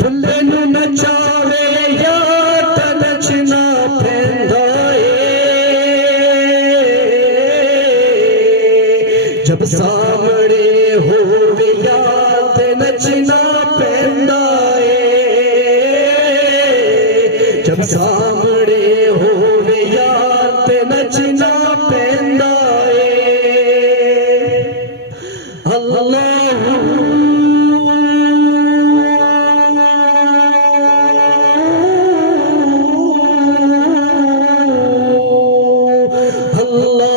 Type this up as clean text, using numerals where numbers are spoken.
دلے نو نچاوے یا تے نچنا پیندا اے جب سامنے ہووے یا تے نچنا پیندا اے جب سامنے ہووے یا تے نچنا پیندا اے اللہ Allah